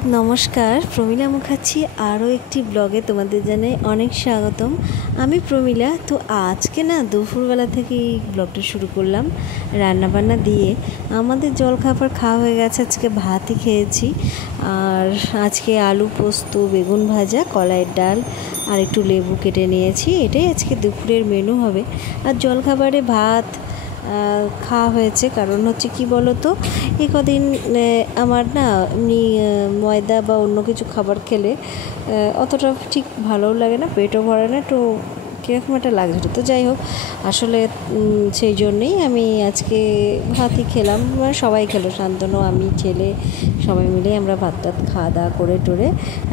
আদাব নমস্কার, প্রমিলা মুখার্জি আরও একটি ব্লগে তোমাদের জানাই অনেক স্বাগতম। আমি প্রমিলা। তো আজকে না দুপুরবেলা থেকে এই ব্লগটা শুরু করলাম রান্নাবান্না দিয়ে। আমাদের জলখাবার খাওয়া হয়ে গেছে, আজকে ভাতই খেয়েছি। আর আজকে আলু পোস্ত, বেগুন ভাজা, কলাইয়ের ডাল আর একটু লেবু কেটে নিয়েছি। এটাই আজকে দুপুরের মেনু হবে। আর জলখাবারে ভাত খাওয়া হয়েছে, কারণ হচ্ছে কি বলো তো, এই কদিন আমার না এমনি ময়দা বা অন্য কিছু খাবার খেলে অতটা ঠিক ভালোও লাগে না, পেটও ভরে না, একটু কীরকম একটা লাগছিল। তো যাই হোক, আসলে সেই জন্যেই আমি আজকে ভাতই খেলাম। সবাই খেলো, শান্তনু, আমি, ছেলে, সবাই মিলে আমরা ভাত টাত খাওয়া দাওয়া করে টোরে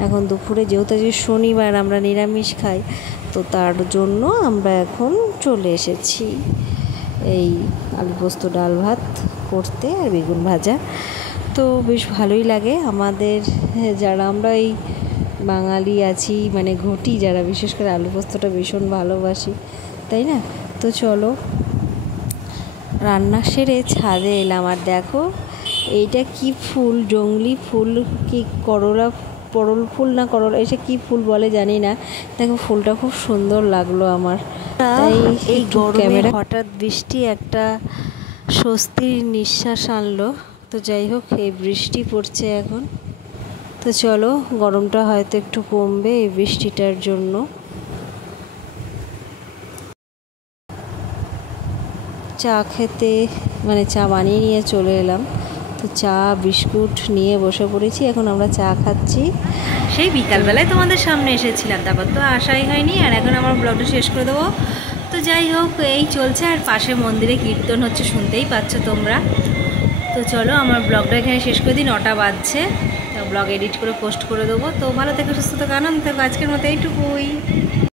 এখন দুপুরে, যেহেতু আজকে শনিবার আমরা নিরামিষ খাই, তো তার জন্য আমরা এখন চলে এসেছি এই আলু পোস্ত ডাল ভাত করতে আর বেগুন ভাজা। তো বেশ ভালোই লাগে আমাদের, যারা আমরা এই বাঙালি আছি, মানে ঘটি যারা, বিশেষ করে আলু পোস্তটা ভীষণ ভালোবাসি, তাই না? তো চলো, রান্না সেরে ছাদে এলাম। আর দেখো এইটা কি ফুল, জংলি ফুল, কি করলা, পরল ফুল না করলা, এটা কি ফুল বলে জানি না। দেখো ফুলটা খুব সুন্দর লাগলো আমার। তাই এই গরমে হঠাৎ বৃষ্টি একটা স্বস্তির নিঃশ্বাস আনলো। তো যাই হোক, এই বৃষ্টি পড়ছে এখন। তো চলো, গরমটা হয়তো একটু কমবে এই বৃষ্টিটার জন্য। চা খেতে, মানে চা বানিয়ে নিয়ে চলে এলাম। তো চা বিস্কুট নিয়ে বসে পড়েছি, এখন আমরা চা খাচ্ছি। সেই বিকালবেলায় তোমাদের সামনে এসেছিলাম, তারপর তো আসাই হয়নি, আর এখন আমার ব্লগটা শেষ করে দেবো। তো যাই হোক, এই চলছে। আর পাশে মন্দিরে কীর্তন হচ্ছে, শুনতেই পাচ্ছ তোমরা। তো চলো, আমার ব্লগটা এখানে শেষ করে দিই, 9টা বাজছে। তো ব্লগ এডিট করে পোস্ট করে দেবো। তো ভালো থেকো, সুস্থ থেকো, আনন্দ থেকো। আজকের মতো এইটুকুই।